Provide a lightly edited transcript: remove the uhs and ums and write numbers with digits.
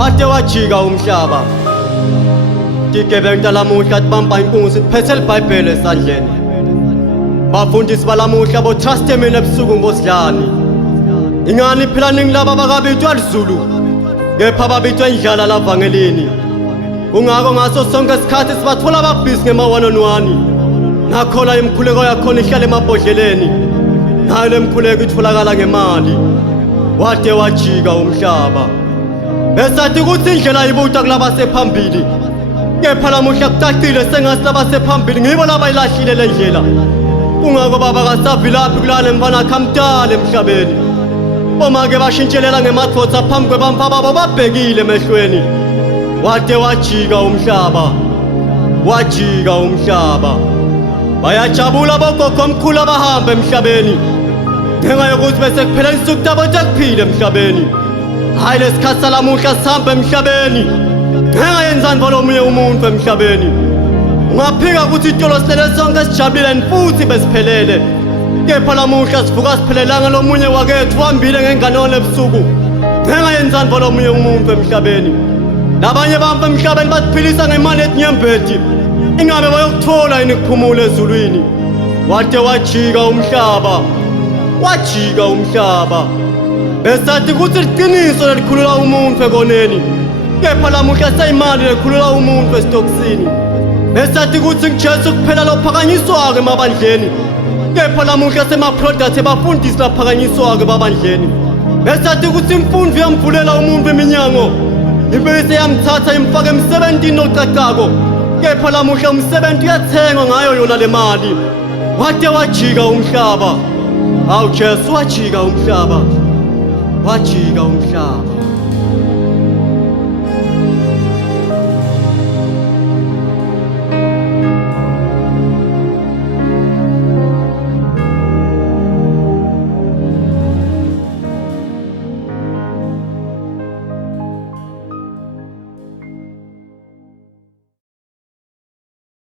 wade wajika umhlaba tigebengu talamuhla tibamba inkunzi siphethe libhayibheli esandleni bafundisi balamuhla botraste mina ebusuku ngosidlani ingani phela ningi laba bakabitwa lizulu kepha babitwa indlala lavangelini kungako ngaso sonke isikhathi sibathola ababhizi ngema-one-on-one nakhona imkhuleko yakhona ihlala emabhodleleni nayo le mkhuleko itholakala ngemali wade wajika umhlaba besathi ukuthi indlela ibuta kulaba sephambili kepha lamuhla kucacile sengathi laba sephambili ngibo labayilahlile le ndlela kungako baba kasavilaphi kulale mfana khamdala emhlabeni bomake bashintshelela ngemadvodza phambi kwebamfa babo babhekile emehlweni wade wajika umhlaba wajika umhlaba bayajabula bogogo omkhulu abahamba emhlabeni ngenxa yokuthi bese kuphela isuku tabo tekuphile emhlabeni hayi lesikhathi salamuhla sihamba emhlabeni ngenxa yenzanvo lomunye umuntu emhlabeni ungaphika ukuthi itolo silele sonke sijabulile futhi besiphelele kepha lamuhla sivuka siphelelanga lomunye wakethu wambile ngenganole ebusuku ngenxa yenzanvo lomunye umuntu emhlabeni labanye bamfa emhlabeni basiphilisa ngemali etinyembeti ingabe bayokuthola yini kuphumula ezulwini wade wajika umhlaba wajika umhlaba besathi ukuthi liqiniso lelikhulula umuntu ekoneni kepha lamuhla sayimali lekhulula umuntu esitokisini besathi ukuthi ngijesu kuphela lophakanyiswako emabandleni kepha lamuhla sema-product ebafundisi laphakanyiswako ebabandleni besathi ukuthi imfundo iyamvulela umuntu iminyango ibese yamthatha imfaka emsebentini ocacako kepha lamuhla umsebenzi uyathengwa ngayo yona le mali wade wajika umhlaba hawu Jesu wajika umhlaba wajika umhlaba